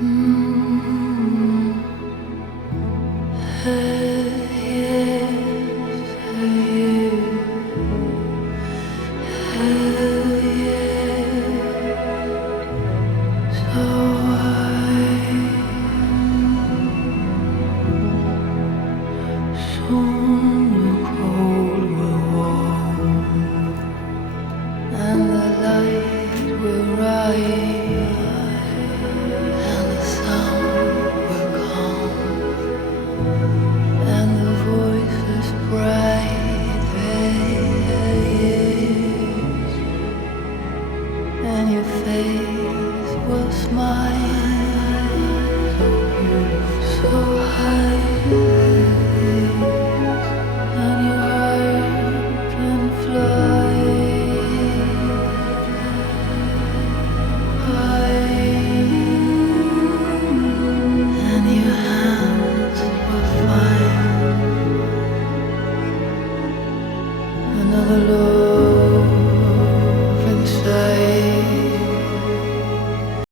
Mm, hey, yes, hey, yes. So soon the cold will warm and the light will rise and the sound will come and the voices bright their ears and your face will smile so beautiful, so high.